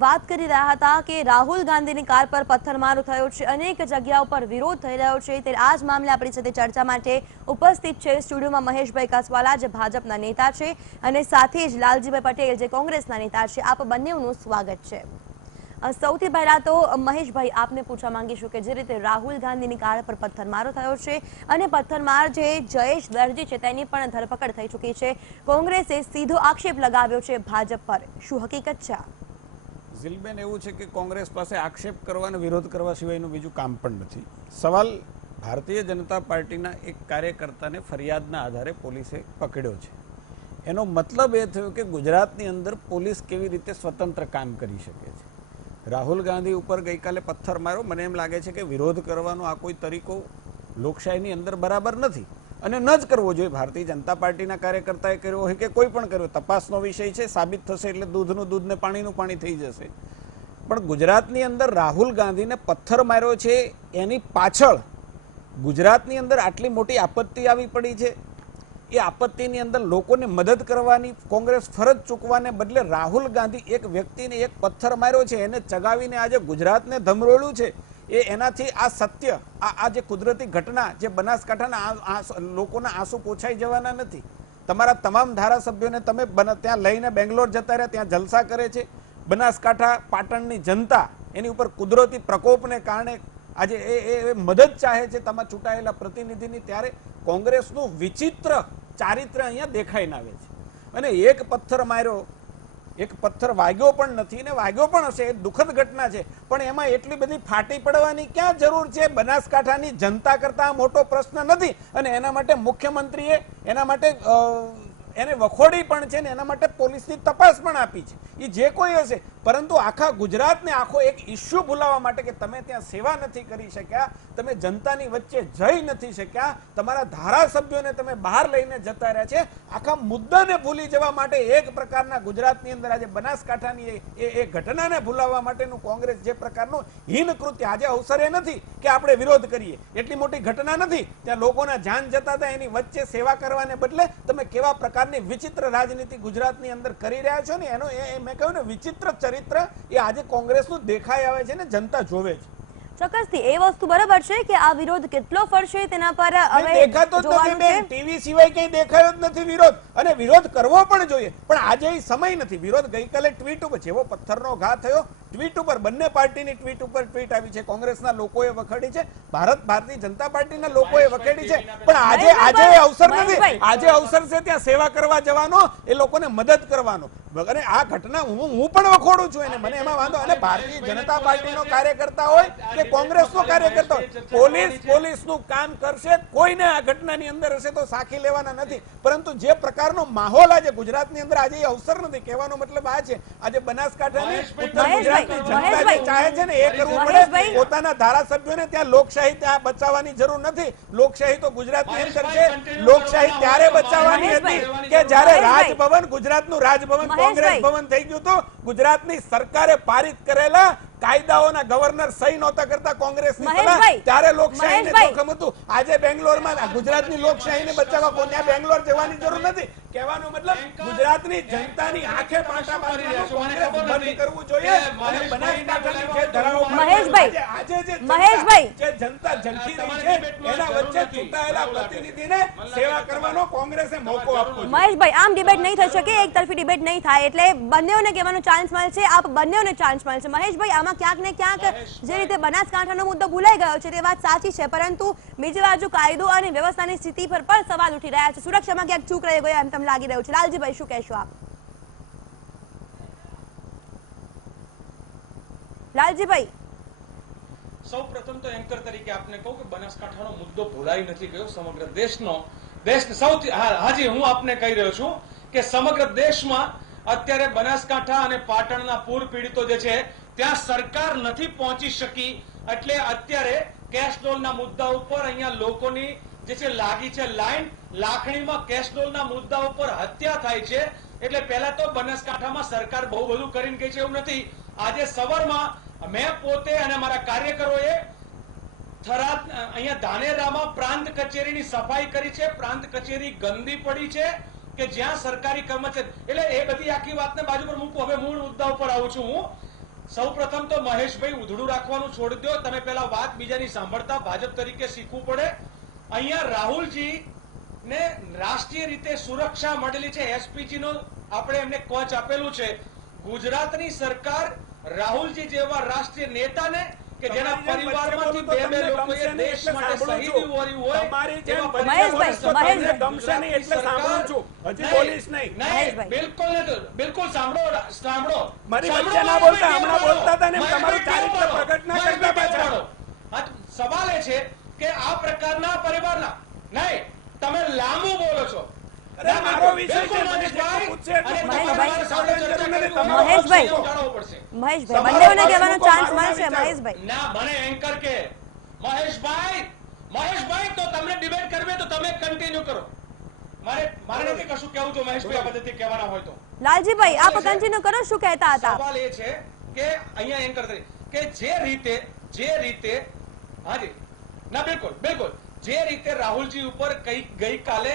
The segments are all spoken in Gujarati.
વાત કરી રહ્યા હતા કે રાહુલ ગાંધીની કાર પર પથ્થરમારો થયો છે, અનેક જગ્યાઓ પર વિરોધ થઈ રહ્યો છે, ત્યારે આ જ મામલે આપણી સાથે ચર્ચા માટે ઉપસ્થિત છે સ્ટુડિયોમાં મહેશભાઈ કસવાલા, જે ભાજપના નેતા છે, અને સાથે જ લાલજીભાઈ પટેલ, જે કોંગ્રેસના નેતા છે. આપ બંનેનું સ્વાગત છે. સૌથી પહેલા તો મહેશભાઈ, આપને પૂછવા માંગીશું કે જે રીતે રાહુલ ગાંધીની કાર પર પથ્થરમારો થયો છે અને પથ્થરમાર જે જયેશ દરજી છે તેની પણ ધરપકડ થઈ ચૂકી છે, કોંગ્રેસે સીધો આક્ષેપ લગાવ્યો છે ભાજપ પર, શું હકીકત છે? ઝીલબેન, એવું છે કે કોંગ્રેસ પાસે આક્ષેપ કરવા અને વિરોધ કરવા સિવાયનું બીજું કામ પણ નથી. સવાલ ભારતીય જનતા પાર્ટીના એક કાર્યકર્તાને ફરિયાદના આધારે પોલીસે પકડ્યો છે. એનો મતલબ એ થયો કે ગુજરાતની અંદર પોલીસ કેવી રીતે સ્વતંત્ર કામ કરી શકે છે. રાહુલ ગાંધી ઉપર ગઈકાલે પથ્થર માર્યો, મને એમ લાગે છે કે વિરોધ કરવાનો આ કોઈ તરીકો લોકશાહીની અંદર બરાબર નથી અને ન જ કરવો જોઈએ. ભારતીય જનતા પાર્ટીના કાર્યકર્તાએ કર્યો હોય કે કોઈ પણ કર્યો, તપાસનો વિષય છે, સાબિત થશે એટલે દૂધનું દૂધ ને પાણીનું પાણી થઈ જશે. પણ ગુજરાતની અંદર રાહુલ ગાંધીને પથ્થર માર્યો છે, એની પાછળ ગુજરાતની અંદર આટલી મોટી આપત્તિ આવી પડી છે. એ આપત્તિની અંદર લોકોને મદદ કરવાની કોંગ્રેસ ફરજ ચૂકવાને બદલે રાહુલ ગાંધી એક વ્યક્તિને એક પથ્થર માર્યો છે, એને ચગાવીને આજે ગુજરાતને ધમરોળ્યું છે. એનાથી આ સત્ય, આ જે કુદરતી ઘટના, જે બનાસકાંઠાના લોકોના આંસુ પોછાઈ જવાના નથી. તમારા તમામ ધારાસભ્યોને તમે ત્યાં લઈને બેંગ્લોર જતા રહ્યા, ત્યાં જલસા કરે છે. બનાસકાંઠા પાટણની જનતા એની ઉપર કુદરતી પ્રકોપને કારણે આજે એ મદદ ચાહે છે તમારા ચૂંટાયેલા પ્રતિનિધિની. ત્યારે કોંગ્રેસનું વિચિત્ર ચારિત્ર અહીંયા દેખાઈને આવે છે. અને એક પથ્થર માર્યો, એક પથ્થર વાગ્યો પણ નથી ને વાગ્યો પણ હશે, એ દુઃખદ ઘટના છે, પણ એમાં એટલી બધી ફાટી પડવાની ક્યાં જરૂર છે? બનાસકાંઠાની જનતા કરતા મોટો પ્રશ્ન નથી અને એના માટે મુખ્યમંત્રીએ એના માટે એને વખોડી પણ છે ને એના માટે પોલીસની તપાસ પણ આપી છે. એ જે કોઈ હશે, પરંતુ આખા ગુજરાતને આખો એક ઇસ્યુ ભૂલાવવા માટે કે તમે ત્યાં સેવા નથી કરી શક્યા, તમે જનતાની વચ્ચે જઈ નથી શક્યા, તમારા ધારાસભ્યોને તમે બહાર લઈને જતા રહ્યા છે, આખા મુદ્દાને ભૂલી જવા માટે એક પ્રકારના ગુજરાતની અંદર આજે બનાસકાંઠાની એ ઘટનાને ભૂલાવવા માટેનું કોંગ્રેસ જે પ્રકારનું હીન કૃત્ય, આજે અવસર એ નથી કે આપણે વિરોધ કરીએ, એટલી મોટી ઘટના નથી, ત્યાં લોકોના જાન જતા હતા, એની વચ્ચે સેવા કરવાને બદલે તમે કેવા પ્રકારની વિચિત્ર રાજનીતિ ગુજરાતની અંદર કરી રહ્યા છો ને એનો મેં કહ્યું ને વિચિત્ર ચરિત્ર એ આજે કોંગ્રેસનું દેખાઈ આવે છે ને જનતા જોવે છે. ચોક્કસથી એ વસ્તુ બરાબર છે કે આ વિરોધ કેટલો ફરશે તેના પર હવે દેખાતો જ નથી બેન, ટીવી સિવાય કઈ દેખાયો જ નથી વિરોધ, અને વિરોધ કરવો પણ જોઈએ, પણ આજે એ સમય નથી. વિરોધ ગઈકાલે ટ્વીટ ઉપર, જેવો પથ્થરનો ઘા થયો ટ્વીટ ઉપર, બંને પાર્ટીની ટ્વીટ ઉપર ટ્વીટ આવી છે, કોંગ્રેસના લોકોએ વખેડી છે, ભારતીય જનતા પાર્ટીના લોકોએ વખેડી છે, પણ આજે અવસર નથી. આજે અવસર છે ત્યાં સેવા કરવા જવાનો, એ લોકોને મદદ કરવાનો. અને આ ઘટના હું પણ વખોડું છું એને, મને એમાં વાંધો. અને ભારતીય જનતા પાર્ટીનો કાર્યકર્તા હોય કે કોંગ્રેસનો કાર્યકર્તા હોય, પોલીસનું કામ કરશે. કોઈને આ ઘટનાની અંદર હશે તો સાખી લેવાના નથી, પરંતુ જે પ્રકારનો માહોલ આજે ગુજરાતની અંદર, આજે અવસર નથી. કહેવાનો મતલબ આ છે, આજે બનાસકાંઠાની ઉત્તર ગુજરાતની જનતા જે ચાહે છે ને એ કરવું પડે. પોતાના ધારાસભ્યોને ત્યાં લોકશાહી ત્યાં બચાવવાની જરૂર નથી. લોકશાહી તો ગુજરાતની અંદર છે. લોકશાહી ત્યારે બચાવવાની હતી કે જ્યારે રાજભવન, ગુજરાતનું રાજભવન કોંગ્રેસ ભવન થઈ ગયું હતું. ગુજરાતની સરકારે પારિત કરેલા કાયદાઓના ગવર્નર સહી નહોતા કરતા કોંગ્રેસની સલાહ, ત્યારે લોકશાહીને જોખમ હતું. આજે બેંગ્લોરમાં ગુજરાતની લોકશાહીને બચાવવા કોને બેંગ્લોર જવાની જરૂર નથી. કહેવાનો મતલબ ગુજરાતની જનતાની આંખે પાટા બાંધવાનું કોંગ્રેસ બંધ કરવું જોઈએ. અને બનાસકાંઠાની જે ધરાવો આજે જે જનતા ઝંખી રહી છે એના વચ્ચે ચૂંટાયેલા પ્રતિનિધિને સેવા કરવાનો કોંગ્રેસે મોકો આપવો જોઈએ. મહેશભાઈ, આમ ડિબેટ નહીં થઈ શકે, એક તરફી ડિબેટ નહીં થાય, એટલે બંનેઓને કહેવાનો ચાન્સ મળશે, આપ બંનેઓને ચાન્સ મળશે. મહેશભાઈ, આમાં ક્યાંક ને ક્યાંક જે રીતે બનાસકાંઠાનો મુદ્દો ભૂલાઈ ગયો છે તે વાત સાચી છે, પરંતુ બીજી બાજુ કાયદો અને વ્યવસ્થાની સ્થિતિ પર પણ સવાલ ઉઠી રહ્યા છે. સુરક્ષામાં ક્યાંક ચૂક રહી ગયો એમ તમને લાગી રહ્યું છે. લાલજીભાઈ, શું કહેશો આપ? લાલજીભાઈ, સૌપ્રથમ તો એન્કર તરીકે આપને કહું કે બનાસકાંઠાનો મુદ્દો ભૂલાઈ નથી ગયો, સમગ્ર દેશ સૌથી હાજી હું આપને કહી રહ્યો છું કે સમગ્ર દેશમાં અત્યારે બનાસકાંઠા અને પાટણના પૂર પીડિતો જે છે ત્યાં સરકાર નથી પહોંચી શકી, એટલે અત્યારે કેશડોલના મુદ્દા ઉપર અહીંયા લોકોની જે છે લાગી છે લાઈન. લાખણીમાં કેશડોલના મુદ્દા ઉપર હત્યા થાય છે. એટલે પહેલા તો બનાસકાંઠામાં સરકાર બહુ બધું કરીને ગઈ છે એવું નથી. આજે સવારમાં મેં પોતે અને મારા કાર્યકરોએ થરાદ અહીંયા ધાનેરામાં પ્રાંત કચેરીની સફાઈ કરી છે. પ્રાંત કચેરી ગંદી પડી છે કે જ્યાં સરકારી કર્મચારી, એટલે એ બધી આખી વાતને બાજુ પર મૂકું, હવે મૂળ મુદ્દા ઉપર આવું છું હું સૌપ્રથમ તો મહેશભાઈ ઉધડું રાખવાનું છોડી દો. તમે પેલા વાત બીજાની સાંભળતા ભાજપ તરીકે શીખવું પડે. અહીંયા રાહુલજી ને રાષ્ટ્રીય રીતે સુરક્ષા મળેલી છે. એસપીજી નો આપણે એમને કોચ આપેલું છે. ગુજરાતની સરકાર રાહુલજી જેવા રાષ્ટ્રીય નેતાને કે જેના પરિવારમાંથી બે લોકોએ દેશ માટે શહીદી વરી હોય એવા મહેશભાઈ ગમશે નહીં એટલે સાંભળું છું, હજી બોલીશ નહીં. બિલકુલ સાંભળો મારી વચ્ચે ના બોલતા, હમણાં બોલતા હતા ને તમારું ચારિત્ર પ્રગટ ના કરતા પાછા. સવાલ એ છે કે આ પ્રકારના પરિવારના નહીં, તમે લાંબુ બોલો છો. મારો વિષય છે, મને જેટલું પૂછશે એટલું મહેશભાઈ બંનેઓને કહેવાનો ચાન્સ મળશે. મહેશભાઈ ના, મને એન્કર કે મહેશભાઈ તો તમને ડિબેટ કરવી તો તમે કન્ટિન્યુ કરો. મારે નથી કશું કહેવું જો મહેશભાઈ આ પદ્ધતિ કહેવાના હોય તો. લાલજીભાઈ આપ કન્ટિન્યુ કરો, શું કહેતા હતા? સવાલ એ છે કે અહીંયા એન્કર કે જે રીતે હાજી ના બિલકુલ જે રીતે રાહુલજી ઉપર ગઈકાલે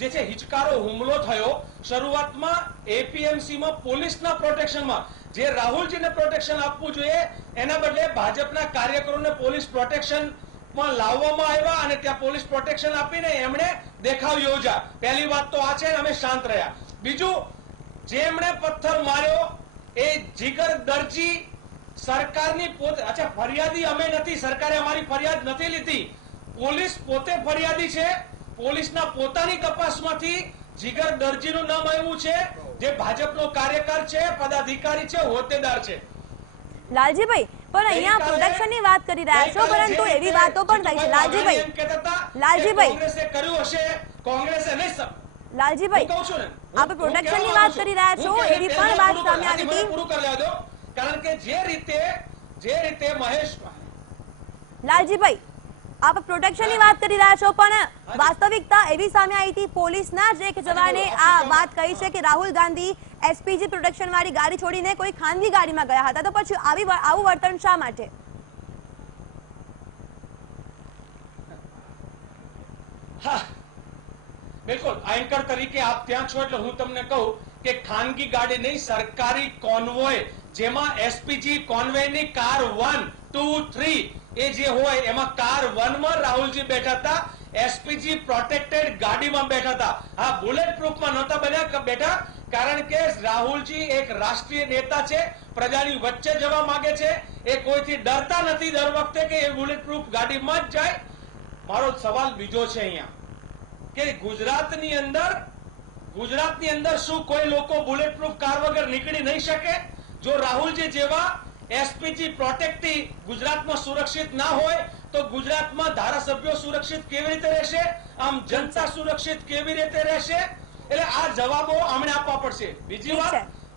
જે છે હિચકારો હુમલો થયો, શરૂઆતમાં એપીએમસીમાં પોલીસના પ્રોટેક્શનમાં જે રાહુલજીને પ્રોટેક્શન આપવું જોઈએ એના બદલે ભાજપના કાર્યકરોને પોલીસ પ્રોટેક્શનમાં લાવવામાં આવ્યા અને ત્યાં પોલીસ પ્રોટેક્શન આપીને એમણે દેખાવ યોજા. પહેલી વાત તો આ છે, અમે શાંત રહ્યા. બીજું, જેમણે પથ્થર માર્યો એ જીગર દરજી સરકારની પોતે, અચ્છા ફરિયાદી અમે નથી, સરકારે અમારી ફરિયાદ નથી લીધી, પોલીસ પોતે ફરિયાદી છે. પોલીસના પોતાની તપાસમાંથી જીગર દરજીનું નામ આવ્યું છે, જે ભાજપનો કાર્યકર છે, પદાધિકારી છે, હોદ્દેદાર છે. લાલજીભાઈ પણ અહીંયા પ્રોટેક્શનની વાત કરી રહ્યા છો, પરંતુ એવી વાતો પણ થઈ છે. લાલજીભાઈ કોંગ્રેસે કર્યું હશે, કોંગ્રેસે નહીં. લાલજીભાઈ આપણે પ્રોટેક્શનની વાત કરી રહ્યા છો, એવી પણ વાત સામે આવી હતી. પૂરું કરી લેજો, કારણ કે જે રીતે મહેશ લાલજીભાઈ આપ પ્રોટેક્શનની વાત કરી રહ્યા છો, પણ વાસ્તવિકતા એવી સામે આવી હતી, પોલીસના જ એક જવાને આ વાત કહી છે કે રાહુલ ગાંધી એસપીજી પ્રોટેક્શન વાળી ગાડી છોડીને કોઈ ખાનગી ગાડીમાં ગયા હતા. તો પછી આવું વર્તન શા માટે? બિલકુલ એન્કર તરીકે આપ ત્યાં છો એટલે હું તમને કહું કે ખાનગી ગાડી નહીં, સરકારી કોન્વોય, જેમાં એસપીજી કોન્વોયની કાર 1, 2, 3 એ જે હોય એમાં કાર 1 માં રાહુલજી બેઠા હતા, એસપીજી પ્રોટેક્ટેડ ગાડીમાં બેઠા હતા. હા, બુલેટ પ્રૂફમાં નહોતા બેઠા, કારણ કે રાહુલજી એક રાષ્ટ્રીય નેતા છે, પ્રજાની વચ્ચે જવા માંગે છે, એ કોઈથી ડરતા નથી દર વખતે કે એ બુલેટ પ્રૂફ ગાડીમાં જ જાય. મારો સવાલ બીજો છે અહીંયા કે ગુજરાતની અંદર શું કોઈ લોકો બુલેટ પ્રૂફ કાર વગર નીકળી નહીં શકે? જો રાહુલજી જેવા એસપીજી પ્રોટેક્ટી ગુજરાતમાં સુરક્ષિત ના હોય તો ગુજરાતમાં ધારાસભ્યો સુરક્ષિત કેવી રીતે રહેશે? આમ જનતા સુરક્ષિત કેવી રીતે રહેશે? એટલે આ જવાબો આમણે આપવા પડશે. બીજી વાત,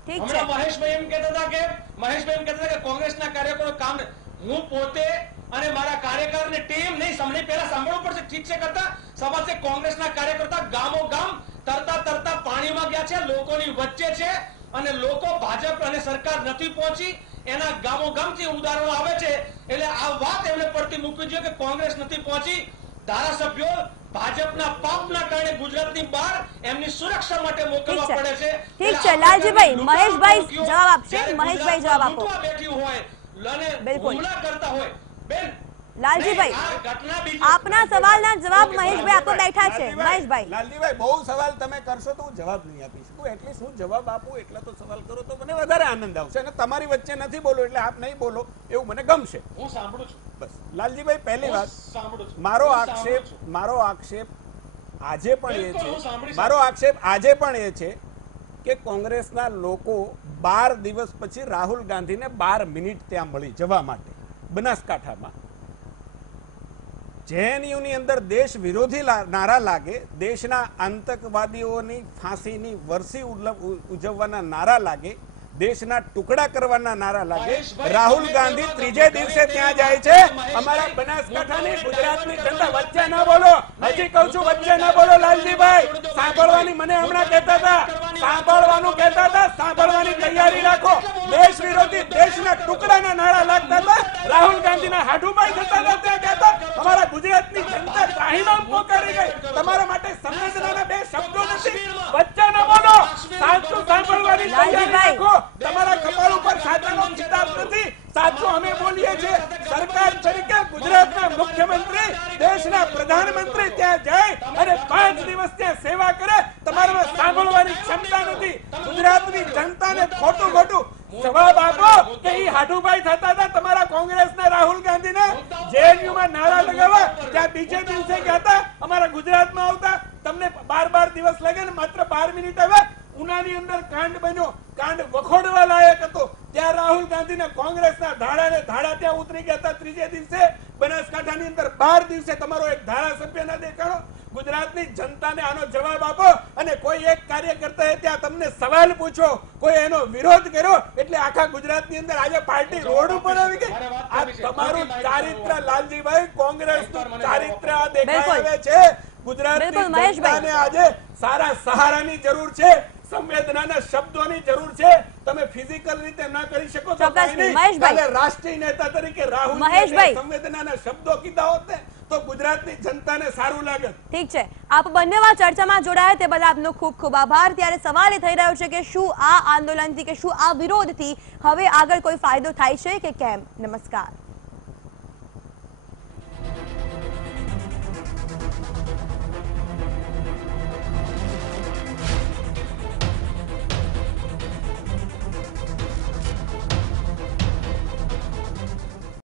હમણાં મહેશભાઈ એમ કહેતા હતા કે કોંગ્રેસના કાર્યકરો કામ, હું પોતે અને મારા કાર્યકરની ટીમ નહીં, તમને પહેલા સાંભળવું પડશે. ઠીક છે, કરતા સવાલ છે કોંગ્રેસના કાર્યકર્તા ગામો ગામ તરતા પાણીમાં ગયા છે, લોકોની વચ્ચે છે, અને લોકો ભાજપ અને સરકાર નથી પહોંચી એના ગામો ગામથી ઉદાહરણો આવે છે. એટલે આ વાત એમને પડતી મૂકવી જોઈએ કે કોંગ્રેસ નથી પહોંચી, ધારાસભ્યો ભાજપના પાપના કારણે ગુજરાતની બહાર એમની સુરક્ષા માટે મોકલવા પડે છે. ઠીક છે લાલજીભાઈ, મહેશભાઈ જવાબ આપશે. મહેશભાઈ જવાબ આપો. બેઠી હોય લને હુમલા કરતા હોય બેન. લાલજીભાઈ આપના સવાલના જવાબ મહેશભાઈ આપો બેઠા છે. મહેશભાઈ, લાલજીભાઈ બહુ સવાલ તમે કરશો તો હું જવાબ નહીં આપી શકું, એટલે શું જવાબ આપું એટલે તો સવાલ કરો તો મને વધારે આનંદ આવશે, અને તમારી વચ્ચે નથી બોલો એટલે આપ નહીં બોલો એવું મને ગમશે. હું સાંભળું છું. બસ લાલજીભાઈ, પહેલી વાત, સાંભળું છું. મારો આક્ષેપ આજે પણ એ છે કે કોંગ્રેસના લોકો 12 દિવસ પછી રાહુલ ગાંધીને 12 મિનિટ ત્યાં મળી જવા માટે બનાસકાંઠામાં જેએનયુની અંદર દેશ વિરોધી નારા લાગે, દેશના આતંકવાદીઓની ફાંસીની વરસી ઉજવવાના નારા લાગે, દેશના ટુકડા કરવાના નારા લાગે, રાહુલ ગાંધી ત્રીજે દિવસે ત્યાં જાય છે. અમારા બનાસકાંઠાની ગુજરાતની જનતા વચ્ચે ના બોલો, હજી કહું છું વચ્ચે ના બોલો. લાલજીભાઈ સાંભળવાની મને હમણાં કહેતા હતા, સાંભળવાની તૈયારી રાખો. દેશ વિરોધી દેશના ટુકડાના નારા લાગતા હતા, રાહુલ ગાંધીના હાડુભાઈ જતા હતા, ત્યાં કહેતા અમારા ગુજરાતની જનતા ત્રાહિમામ પોકારી ગઈ. તમારા માટે સંવેદનાના બે શબ્દો નથી, વચ્ચે ના બોલો, સાંભળવાની તૈયારી રાખો. તમારા કપાળ ઉપર સાચાનો ખિતાબ નથી. સાચું અમે બોલીએ છીએ. સરકાર તરીકે ગુજરાતના મુખ્યમંત્રી, દેશના પ્રધાનમંત્રી ત્યાં જાય અને 5 દિવસ ત્યાં સેવા કરે, તમારામાં સાંભળવાની ક્ષમતા નથી. ગુજરાતની જનતાને ખોટું જવાબ આપો કે ઈ હાડુભાઈ થતા હતા તમારા કોંગ્રેસના રાહુલ ગાંધીને જેએનયુમાં નારા લગાવવા, ત્યાં બીજે દિવસે ગયા હતા અમારા ગુજરાતમાં આવતા, તમને 12 દિવસ લાગે ને માત્ર 12 મિનિટ આવ્યા. ઉનાની અંદર કાંડ બન્યો, કાંડ વખોડવા લાયક હતો, ત્યાં રાહુલ ગાંધીને કોંગ્રેસના ધાડા ત્યાં ઉતરી ગયા હતા. ત્રીજે દિવસે બનાસકાંઠાની અંદર 12 દિવસે તમારો એક ધારાસભ્ય ના દેખાણો. ગુજરાતની જનતાને આનો જવાબ આપો. અને કોઈ એક કાર્યકર્તાએ ત્યાં તમને સવાલ પૂછો, કોઈ એનો વિરોધ કર્યો એટલે આખા ગુજરાતની અંદર આજે પાર્ટી રોડ ઉપર આવી ગઈ. આ તમારું ચારિત્ર, લાલજીભાઈ, કોંગ્રેસનું ચારિત્ર આ દેખાઈ આવે છે. ગુજરાતની જનતાને આજે સારા સહારાની જરૂર છે, સંવેદનાના શબ્દોની જરૂર છે. તમે ફિઝિકલ રીતે ના કરી શકો તો કાઈ નહીં, કાલે રાષ્ટ્રીય નેતા તરીકે રાહુલ સંવેદનાના શબ્દો કીધા હોત ને તો ગુજરાતની જનતાને સારું લાગે. ઠીક છે, આપ બંનેમાં ચર્ચામાં જોડાયા તે બદલ આપનો ખૂબ ખૂબ આભાર. ત્યારે સવાલ એ થઈ રહ્યો છે કે શું આ આંદોલનથી કે શું આ વિરોધથી હવે આગળ કોઈ ફાયદો થાય છે કે કેમ? નમસ્કાર.